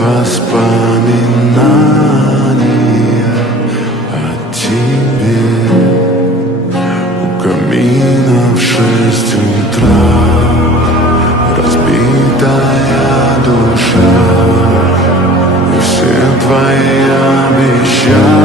воспоминания о тебе. У камина в 6 утра разбитая душа, и все твои обещания